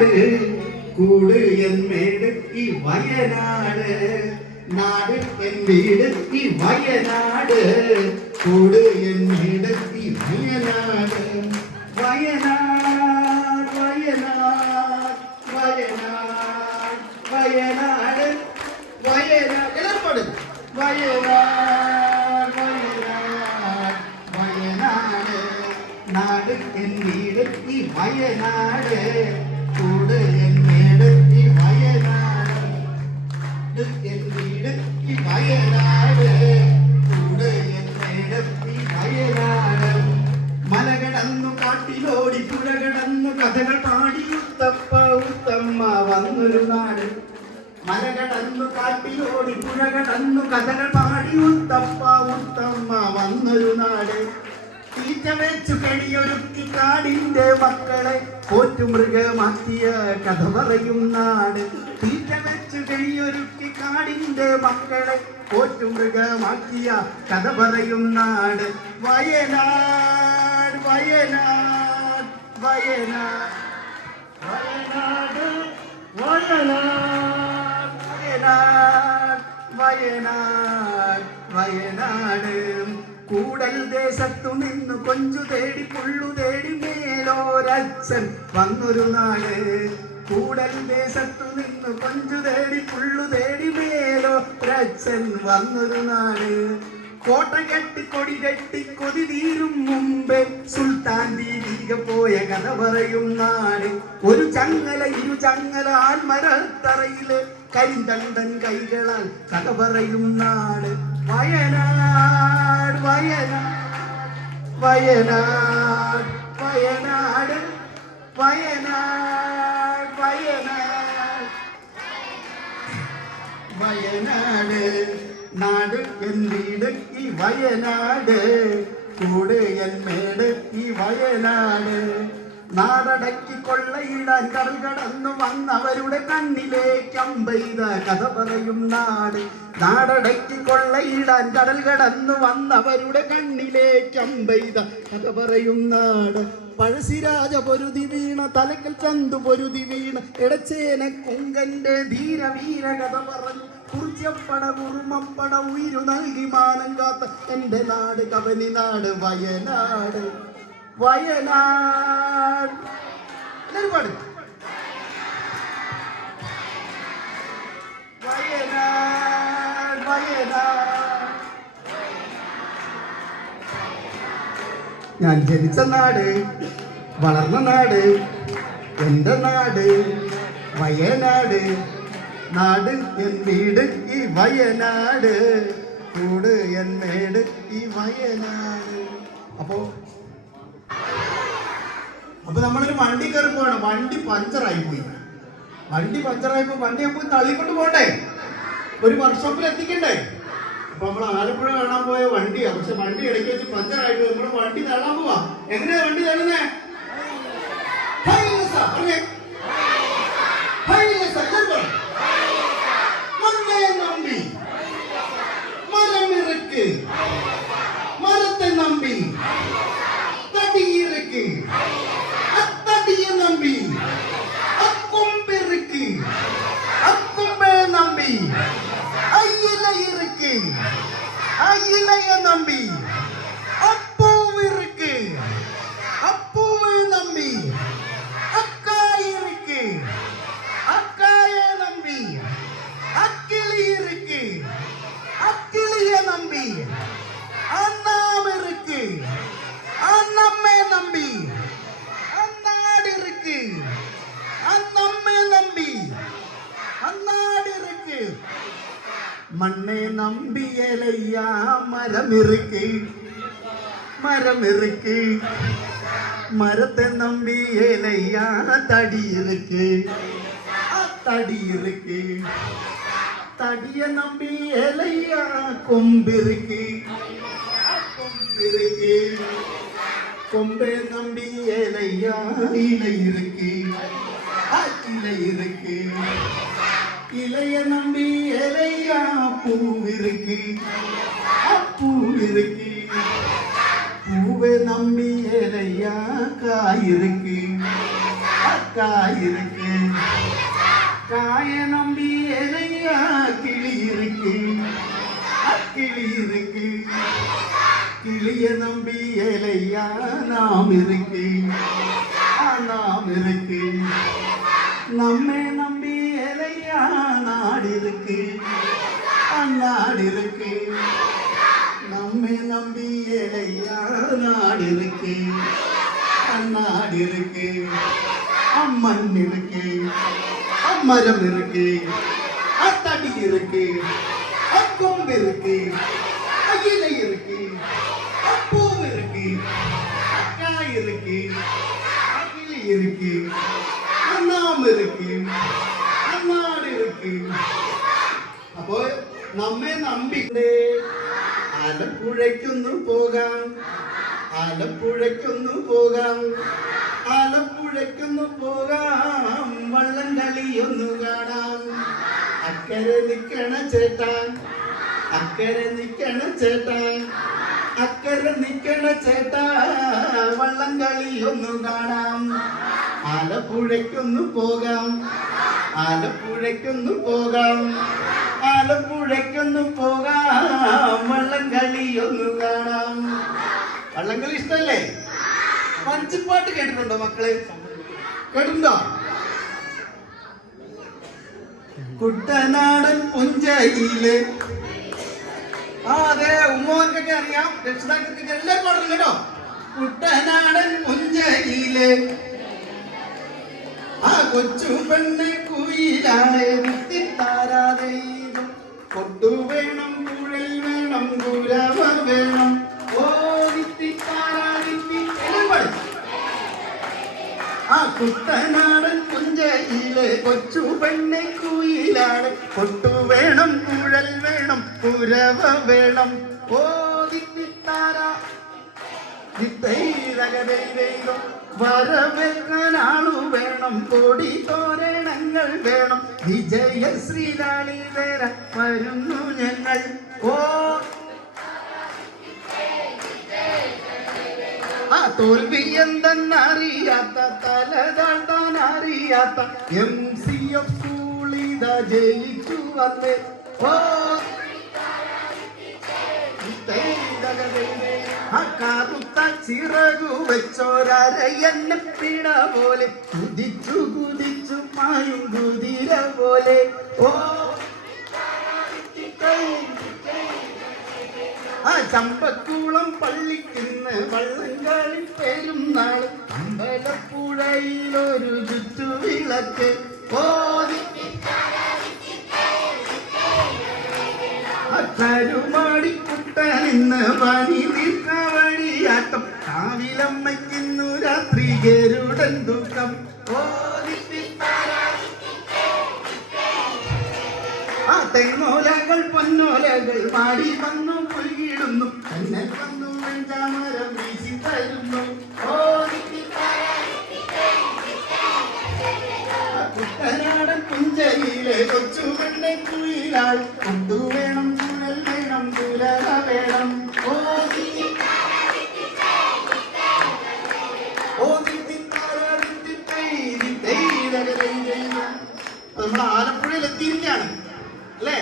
നാട് കൂട് എൻ മേട് ഈ വയനാട് നാട് എൻ വീട് ഈ വയനാട് കൂട് എൻ വീട് ഈ വയനാട് വയനാട് വയനാട് വയനാട് വയനാട് വയനാട് എല്ലാവരും പാടും വയനാട് വയനാട് വയനാട് നാട് എൻ വീട് ഈ വയനാട് കൂട് എൻ വീട് ഈ വയനാട് എൻ വീട് ഈ വയനാട് കൂട് എൻ വീട് ഈ വയനാട് മല കടന്നു കാട്ടിലോടി പുഴ കടന്നു കഥകൾ പാടി ഉത്തപ്പ ഉത്തമ്മ വന്നൊരു നാട് മല കടന്നു കാട്ടിലോടി പുഴ കടന്നു കഥകൾ പാടി ഉത്തപ്പ ഉത്തമ്മ വന്നൊരു നാട് തീറ്റ വെച്ചു കെണിയൊരുക്കി കാടിന്റെ മക്കളെ പോറ്റുമൃഗമാക്കിയ കഥ പറയും നാട് തീറ്റ വെച്ചു കെണിയൊരുക്കി കാടിന്റെ മക്കളെ പോറ്റുമൃഗമാക്കിയ കഥ പറയും നാട് വയനാട് വയനാട് വയനാട് വയനാട് വയനാട് വയനാട് വയനാട് കൂടൽ ദേശത്തു നിന്ന് കൊഞ്ചു തേടി പുള്ളു തേടി മേലോരച്ഛൻ വന്നൊരു നാട് കൂടൽ ദേശത്തു നിന്ന് കൊഞ്ചു തേടി പുള്ളു തേടി മേലോരച്ഛൻ വന്നൊരു നാട് കോട്ട കെട്ടി കൊടി കെട്ടി കൊതി തീരും മുമ്പേ സുൽത്താൻ ദീപിക പോയ കഥ പറയും നാട് ഒരു ചങ്ങല ഇരു ചങ്ങല ആൽമരത്തറയില് കരിന്തണ്ടൻ കൈകളാൽ കഥ പറയും നാട് വയനാട് വയനാട് വയനാട് വയനാട് വയനാട് വയനാട് വയനാട് നാട് എൻ വീട് ഈ വയനാട് കൂട് എൻ മേട് ഈ വയനാട് നാടടക്കി കൊള്ളയിടാൻ കടൽ കടന്നു വന്നവരുടെ കണ്ണിലേക്ക് അമ്പെയ്ത കഥ പറയും നാട് നാടടക്കി കൊള്ളയിടാൻ കടൽ കടന്നു വന്നവരുടെ കണ്ണിലേക്ക് അമ്പെയ്ത കഥ പറയും നാട് പഴശ്ശിരാജ പൊരുതി വീണ തലക്കൽ ചന്തു പൊരുതി വീണ ഇടച്ചേന കുങ്കന്റെ ധീര വീര കഥ പറഞ്ഞു കുറിച്ചപ്പട കുറുമപ്പട ഉയിരു നൽകി മാനം കാത്ത എന്റെ നാട് കവനി നാട് വയനാട് വയനാട് ഒരുപാട് വയനാട് വയനാട് ഞാൻ ജനിച്ച നാട് വളർന്ന നാട് എന്റെ നാട് വയനാട് നാട് എൻ വീട് ഈ വയനാട് കൂട് എൻ മേട് ഈ വയനാട് അപ്പൊ നമ്മളൊരു വണ്ടി കയറി പോവാണ് വണ്ടി പഞ്ചറായി പോയി വണ്ടി പോയി തള്ളിക്കൊണ്ട് പോകണ്ടേ ഒരു വർക്ക്ഷോപ്പിൽ എത്തിക്കണ്ടേ അപ്പൊ നമ്മൾ ആലപ്പുഴ കാണാൻ പോയ വണ്ടിയാ പക്ഷെ വണ്ടി ഇടയ്ക്ക് വെച്ച് പഞ്ചറായിട്ട് നമ്മൾ വണ്ടി തള്ളാൻ പോവാ എങ്ങനെയാ വണ്ടി തള്ളുന്നേ മരത്തെ നമ്പി തടിയിറക്ക് അത്തടിയെ നമ്പി അക്കൊമ്പെറുക്ക് അക്കൊമ്പെ നമ്പി അയില ഇറുക്ക് അയിലയെ നമ്പി അപ്പൂവിറുക്ക് അപ്പൂവെ നമ്പി അക്കായിറുക്ക് അക്കായെ നമ്പി അക്കിളി ഇറുക്ക് അക്കിളിയെ നമ്പി അണ്ണാമിറുക്ക് അണ്ണമ്മെ നമ്പി അന്നാടിറുക്ക് അന്നമ്മെ നമ്പി അന്നാടിറുക്ക് മണ്ണെ നമ്പിയലയ്യ മരമിറുക്ക് മരമിറുക്ക് മരത്തെ നമ്പിയലയ്യ തടിയിറുക്ക് തടിയിറുക്ക് തടിയ നമ്പിയലയ്യ കൊമ്പിറുക്ക് கொம்பிருக்கு கொம்பே நம்பி இலையா இலை இருக்கு இலை இருக்கு இலைய நம்பி இலையா பூ இருக்கு பூ இருக்கு பூ பூவே நம்பி ஏலையா காயிருக்கு காயிருக்கு காய நம்பி ஏலையா கிளி இருக்கு கிளி இருக்கு கிளிய நம்பி ஏலையா நாம் இருக்கு நாம் இருக்கு நம்மை நம்பி ஏலையா நாடு இருக்கு நாடு இருக்கு நம்மை நம்பி ஏலையா நாடு இருக்கு நாடு இருக்கு அம்மண் இருக்கு அம்மரம் இருக்கு அத்தடி இருக்கு அக்கொம்பு இருக்கு அகிலை இருக்கு அப்பூ இருக்கு அக்காய் இருக்கு அகிலி இருக்கு அண்ணாம் இருக்கு அண்ணாடு இருக்கு. അപ്പോ നമ്മെ നമ്പിണ്ട് ആലപ്പുഴയ്ക്കൊന്നു പോകാം ആലപ്പുഴയ്ക്കൊന്നു പോകാം ആലപ്പുഴയ്ക്കൊന്നു പോകാം വള്ളം കളിയൊന്നു കാണാം അക്കരെ നിക്കണ ചേട്ടാ അക്കരെ നിക്കണ ചേട്ടാ അക്കരെ നിക്കണ ചേട്ടാ വള്ളം കളിയൊന്നു കാണാം ആലപ്പുഴയ്ക്കൊന്നു പോകാം ആലപ്പുഴയ്ക്കൊന്നു പോകാം ആലപ്പുഴയ്ക്കൊന്നു പോകാം വള്ളം കളിയൊന്നു കാണാം. വള്ളംകളി ഇഷ്ടല്ലേ? വഞ്ചിപ്പാട്ട് കേട്ടിട്ടുണ്ടോ മക്കളെ? കേട്ടിട്ടുണ്ടോ? കുട്ടനാടൻ പുഞ്ചയില് അതെ ഉമ്മോർക്കൊക്കെ അറിയാം, രക്ഷിതാക്കൾക്കൊക്കെ എല്ലാവരും പാടുന്നു കേട്ടോ. കുട്ടനാടൻ പുഞ്ചയില് ആ കൊച്ചു പെണ്ണ് കുയിലാണ് മുത്തിത്താരാതെ കൊട്ടു വേണം കുഴൽ വേണം കുരവ വേണം ഓ ആ കുട്ടനാടൻ പുഞ്ചയിലെ കൊച്ചു പെണ്ണെ കുയിലാണ് കൊട്ടു വേണം കുഴൽ വേണം കുരവ വേണം ഓ വരവേൽക്കാനാളു വേണം കൊടി തോരണങ്ങൾ വേണം വിജയശ്രീലാളി വരാൻ വരുന്നു ഞങ്ങൾ ഓ ആ തോൽവി എന്തെന്നറിയാത്ത തല താഴ്ത്താൻ അറിയാത്ത MCF സ്കൂളിത ജയിച്ചു വന്നേ ഓ കറുത്ത ചിറകു വെച്ചോരയന്നെ പിട പോലെ കുതിച്ചു കുതിച്ചു മായും കുതിര പോലെ ഓ ആ ചമ്പക്കുളം പള്ളിക്കുന്ന് വള്ളംകളി പെരുന്നാൾ അമ്പലപ്പുഴയിലൊരു ചുറ്റുവിളക്ക് ഓ കരുമാടിക്കുട്ടനിന്ന് പനി നിൽക്കവഴിയാട്ടം കാവിലമ്മയ്ക്കിന്നു രാത്രി ഗരുഡൻ ദുഃഖം ആ തെങ്ങോലകൾ പൊന്നോലകൾ മാടി വന്നു പുൽകിടുന്നു തന്നെ വന്നു വെഞ്ചാമരം വീശി തരുന്നു ഓ കുട്ടനാടൻ പുഞ്ചയിലെ കൊച്ചു പെണ്ണെ കുയിലാൾ കൊണ്ടു വേണം കുഴൽ വേണം കുലക വേണം ഓ നമ്മൾ ആലപ്പുഴയിൽ എത്തിയിരിക്കുകയാണ് അല്ലേ?